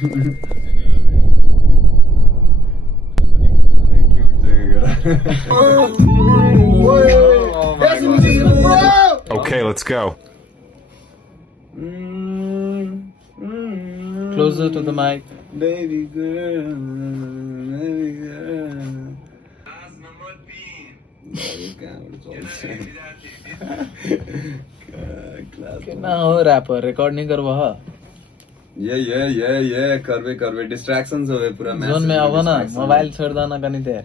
Okay, let's go. Closer to the mic. Baby girl, baby girl. कितना हो wrapper record नहीं करवा हा ये करवे डिस्ट्रैक्शंस होवे पूरा मैसेज जोन में आवा ना मोबाइल छोड़ देना कहीं तेरे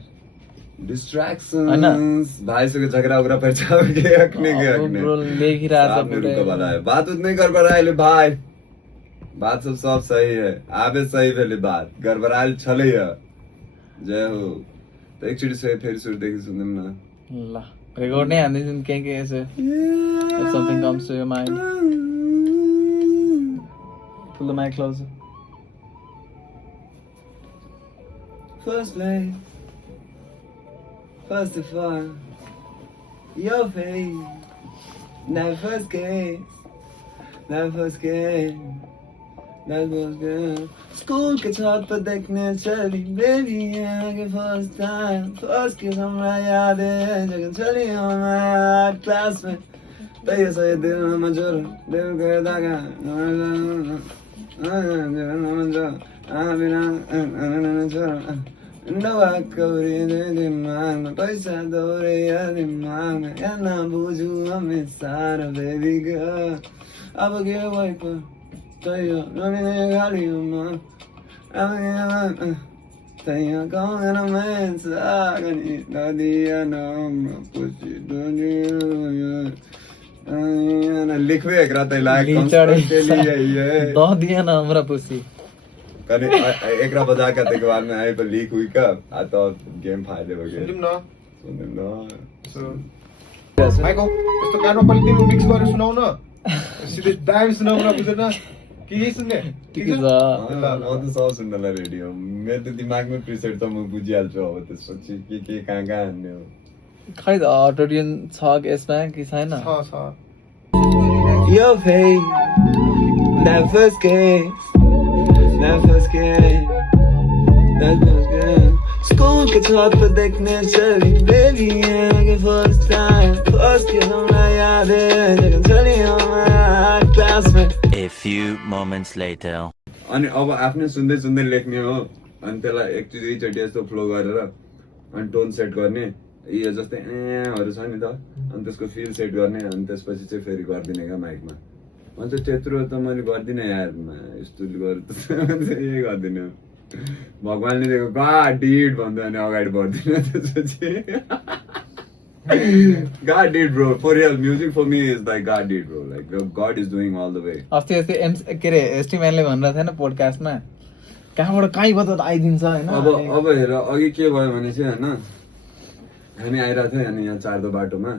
डिस्ट्रैक्शंस भाई से झगड़ा उगड़ा पर जाओगे अकने ब्रो देख ही रहा था पूरे वाला है बात उतने गड़बड़ाइले भाई बात सब सही है आबे सही भेले बात गड़बड़ाइल छले है जय हो तो एक चीज से फिर सुर देखि सुनम ना ला रिकॉर्ड नहीं आने दिन कहीं के ऐसे if something comes to your mind pull the mic closer first light first of all your face that first game that was good school के छत पर देखने चली बेबी के फर्स्ट टाइम फर्स्ट किस हमरा याद है जगह चली हमारा क्लास में तैयार से दिल में मजूर दिल के दागा नवा कौरी दे दिमाग में पैसा दौरे या दिमाग में या ना बुझू हमें सारा बेबी गर्ल अब के वही पर तैयार नौने गाड़ी में तैयार कौन है ना मैं सागनी दादिया नाम पुछी दुनिया ना लिखवे एक रात लाइक कॉन्सर्ट के लिए ये दो दिया ना हमरा पुसी कने एक रात बजा के ते के बाद में आई पर लीक हुई का आ तो गेम फाइले वगैरह सुनिम न माइको यस्तो कानमा पनि तिम्रो मिक्स गरेर सुनाउ न सिधै दाइम सुनाउ न बुझ्दैन के सुन्ने ठीक है म त सब सुन्नला रेडियो मेरो त दिमागमै प्रिसेट त म बुझिहाल्छु अब त्यसपछि के कहाँ हान्ने हो खै त अटो ट्युन छ कि यसमा कि छैन छ Your face that first kiss that was good school के छत पर देखने चली बेबी के फर्स्ट टाइम फर्स्ट किस हमरा याद है जगह चली हमारा क्लास में A few moments later. अनि अब आफ्नै सुन्दै सुन्दै लेख्ने हो अनि त्यसलाई एकचोटि यस्तो फ्लो गरेर अनि टोन सेट गर्ने यो जस्तै हरू छ नि त अनि त्यसको फिल सेट गर्ने अनि त्यसपछि चाहिँ फेरि गरिदिने क्या माइकमा अनि चाहिँ त्यत्रो त मैले गर्दिनँ यार यस्तो यही गरिदिने हो भगवान्ले दिएको गॉड डिड भन्दा अनि अगाडि बढ्दिनँ त्यसपछि God did bro for real music for me is like God did bro like God is doing all the way अस्ति के रे एसटी म्यानले भनिरहेको थिएन पोडकास्टमा कहाँबाट कहीँबाट त आइदिन्छ हैन अब हेर अघि के भयो भने चाहिँ हैन हामी आइरहेको थियौँ अनि यहाँ चारदो बाटोमा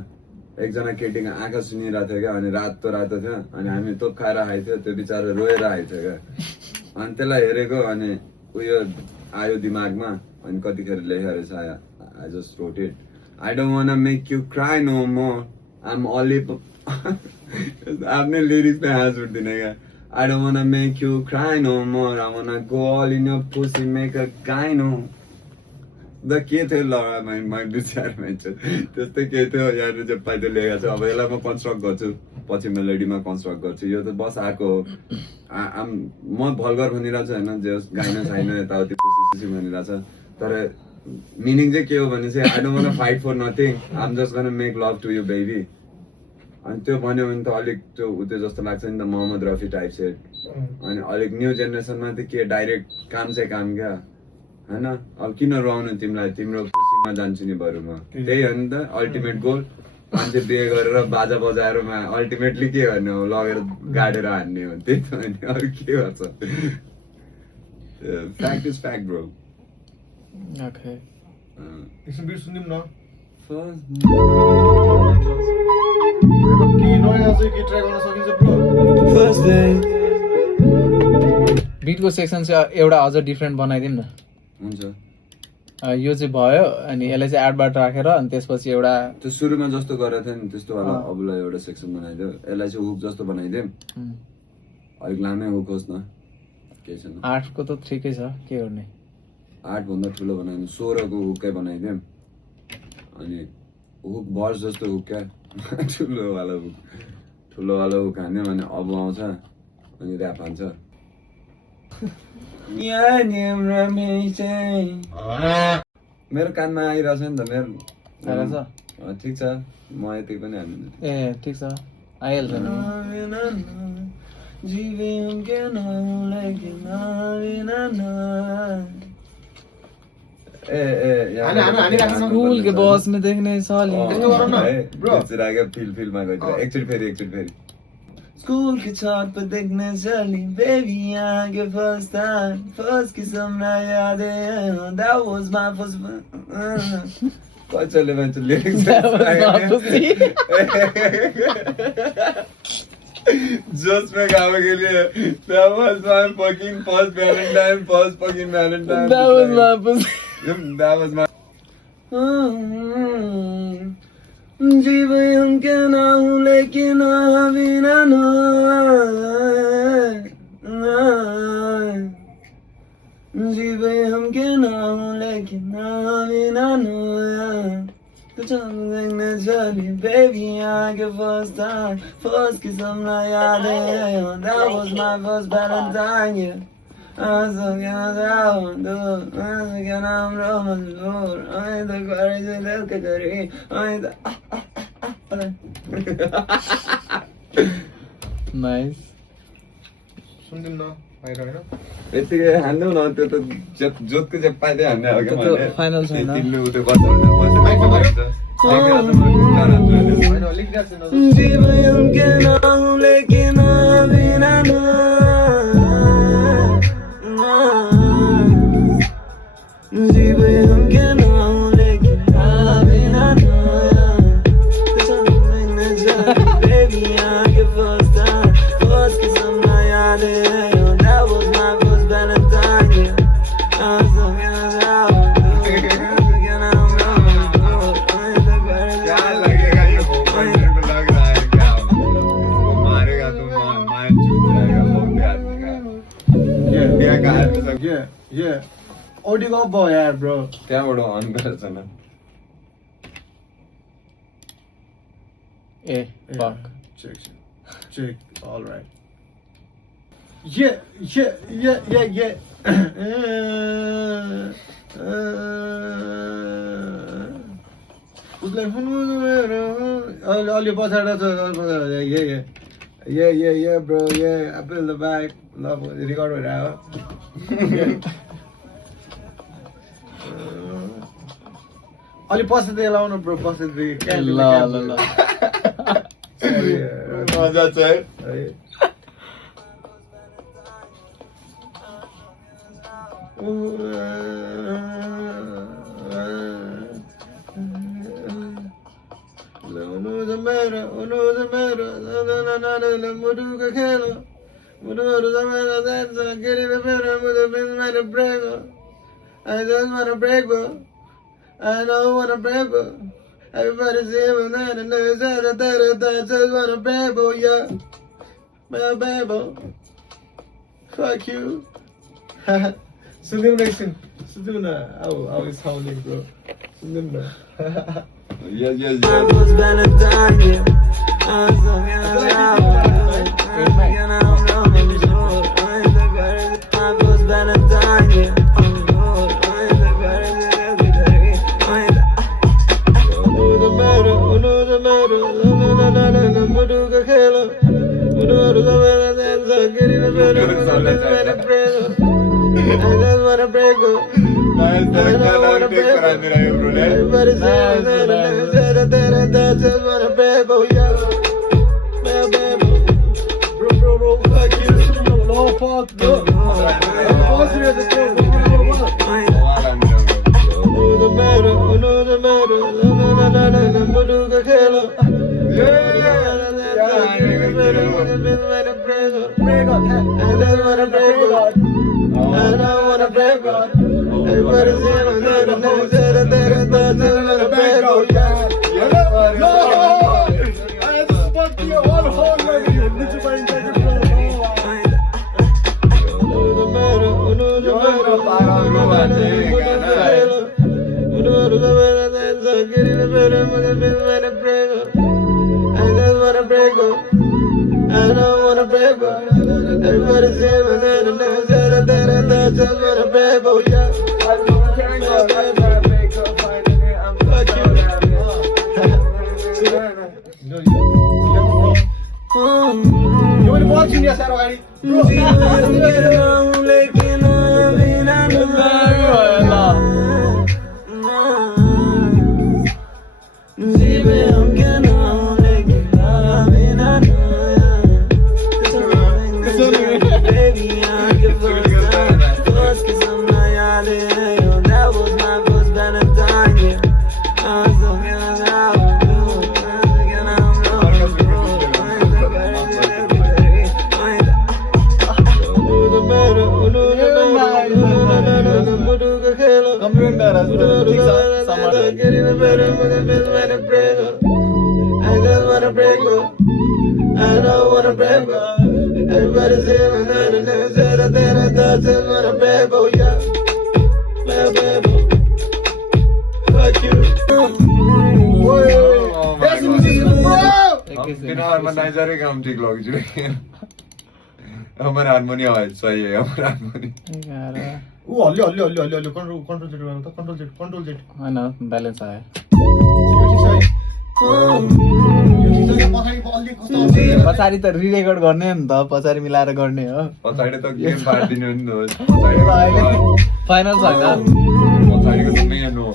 एकजना केटीको आँखा सुनिरहेको थियो क्या अनि रातो थियो अनि हामी तोप खाएर आएको थियो त्यो बिचारा रोएर आएको थियो क्या अनि त्यसलाई हेरेको अनि उयो आयो दिमागमा अनि कतिखेर लेखेर रहेछ I just wrote it I don't wanna make you cry no more. I'm only आपने lyrics पे हाँस उठदिने क्या I don't wanna make you cry no more. I wanna go all in your pussy, make a guy no. The के थियो लडा मैले विचार मान्छे त्यस्तै के थियो यहाँ जब पाइतो लेखेको छ अब यसलाई म कन्स्ट्रक्ट गर्छु पछि मेलोडीमा कन्स्ट्रक्ट गर्छु यो त बस आएको म भल्गर भनिरहेको छु होइन जे गाइन छैन यताउति पुसी भनिरहेको छ तर मिनिङ चाहिँ के हो भने चाहिँ I don't want fight for nothing I am just gonna make love to you baby अनि त्यो भन्यो भने त अलिक त्यो उत्यो जस्तो लाग्छ नि त मोहम्मद रफी टाइप सेट अनि अलिक न्यू जेनेरेसनमा त के डाइरेक्ट काम चाहिँ काम क्या हैन अब किन रुवाउनु तिमीलाई तिम्रो खुसीमा जान्छु नि बरु म त्यही हो नि त अल्टिमेट गोल मान्छे बिहे गरेर बाजा बजाएर अल्टिमेटली के गर्ने हो लगेर गाडेर हान्ने हो त्यही त होइन अरू के गर्छ fact is fact bro okay एकछिन बिट सुनिम न बिटको सेक्सन चाहिँ एउटा अझ डिफ्रेन्ट बनाइदिउँ न हुन्छ यो चाहिँ भयो अनि यसलाई चाहिँ एडबाट राखेर अनि त्यसपछि एउटा त्यो सुरुमा जस्तो गरेको थियो नि त्यस्तो वाला अबलाई एउटा सेक्सन बनाइदियो यसलाई चाहिँ हुक जस्तो बनाइदिउँ अलिक लामै हुक होस् न केही छैन 8 को त ठिकै छ के गर्ने 8 भन्दा ठुलो बनायो भने 16 को हुकै बनाइदिउँ अनि हुक भर्स जस्तो हुक क्या ठुलो वाला हुक हान्यो भने अब आउँछ अनि ऱ्याप हान्छ मेरो कानमा आइरहेछ नि त मेरो आइरहेछ ठिक छ म यति पनि हान्दिनँ ए ठिक छ आइहाल्छ नि स्कूल के बस में देखने साली फिल एकचोटि फेरि स्कूल की छत पे देखने चली बेबी यहाँ के फर्स्ट किस्म ना याद है that was my first चले लिरिक्स जोश में गावे के लिए that was my fucking first Valentine that was my जीवे हम के ना हूँ लेकिन अभी ना जीवे हम के ना हूँ लेकिन अभी ना तुझे देखने चली baby आगे first किस्म ना याद है that was my first Valentine yeah आंसू क्या जाऊँ दूर आंसू क्या नाम रोमंजूर आए तो करे से लेके करी आए तो नाइस सुन्दिन न बाहिर हैन यतिकै हान्नु न त्यो त जोतको जे पाइदै हान्ने हो क्या त्यो फाइनल छैन तिमीले उठे बस हैन लेखिरहेको छैन जीवन के नाम लेकिन अभी ना जीवे हम के नाम लेकिन अभी ना baby आगे first किस्म ना याद है that was my first Valentine yeah आंसू क्या जाऊँ क्या नाम क्या लगेगा ये को लग रहा है क्या वो मारेगा तो मार चुप जाएगा बहुत याद का Yeah. Audio up भयो यार bro. त्यहाँबाट अन गरेछ न ए fuck Check. All right. Yeah. उसलाई अलि पछाडा छ yeah bro yeah I feel the vibe love record भइरहेको अलि पछाडि लाउनु ब्रो पछाडि ल मजा छ है I just wanna break, bro. I don't wanna break, bro. Everybody's here and I just wanna break, bro. Yeah, my baby. Fuck you. Sundin Nation. Sundin, how is sounding, bro? Sundin. Yes. getting better, wanna break up. I just wanna break up. I don't wanna break up. Everybody say my name, and I just wanna break up, yeah. यो पनि बल छिन्या सारो गाडी काम ठीक लग्छु हमारे harmony आवाज सही है हमारे हारमोनी ऊ हल्ली हल्ली हल्ली हल्ली हल्ली कन्ट्रोल जेट गर्नु त कन्ट्रोल जेट हैन ब्यालेन्स आयो पछाडि त रिरेकर्ड गर्ने नि त पछाडि मिलाएर गर्ने हो पछाडि त गेम पार्दिनु नि हो फाइनल छ हैन पछाडिको त मेन हो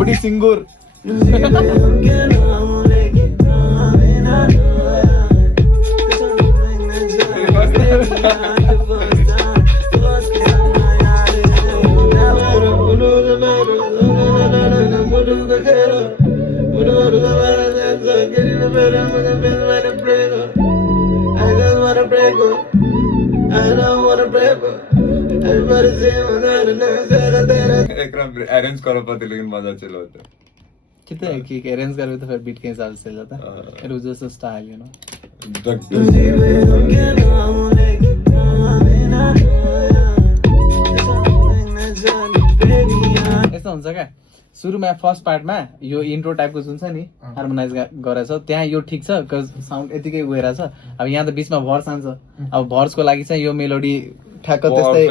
ओडी सिङ्गुर अरेंज करो पति लेकिन मजा चलो होता कितने कि अरेंज करो तो फिर बीट के हिसाब से जाता है it was just a style you know यस्तो हुन्छ क्या सुरुमा फर्स्ट पार्टमा यो इन्ट्रो टाइपको जुन छ नि हार्मोनाइज गरेछ त्यहाँ यो ठिक छ साउन्ड यतिकै गएर छ अब यहाँ त बिचमा भर्स आन्छ अब भर्सको लागि चाहिँ यो मेलोडी ठ्याक्क त्यस्तै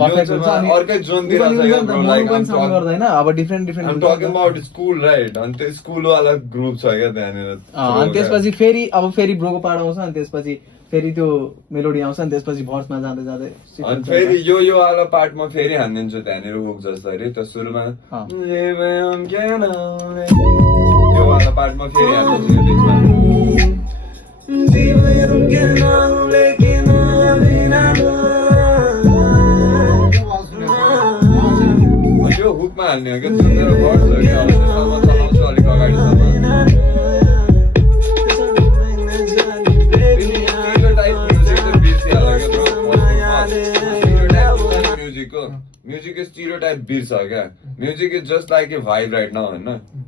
पर्फेक्ट हुन्छ अनि अर्कै जोन दिइराछ यो ब्रो लाइक पनि साउन्ड गर्दैन अब different I'm talking about school right अनि त्यो स्कुल वाला ग्रुप छ क्या त्यहाँनिर अनि त्यसपछि फेरि अब फेरि ब्रोको पार्ट आउँछ अनि त्यसपछि फेरि त्यो मेलोडी आउँछ अनि त्यसपछि भर्समा जाँदै जाँदै अनि फेरि यो वाला पार्टमा फेरि हानिदिन्छु त्यहाँनिर हुक जसरी त सुरुमा यो वाला पार्टमा फेरि हानिदिन्छु यो बिचमा यो हुकमा हाल्ने हो क्या त्यो मेरो भर्स हो क्या त्यसमा चलाउँछु अलिक अगाडिसम्म म्यूजिक is stereotype बिर्स क्या music is just like a vibe right now Hahn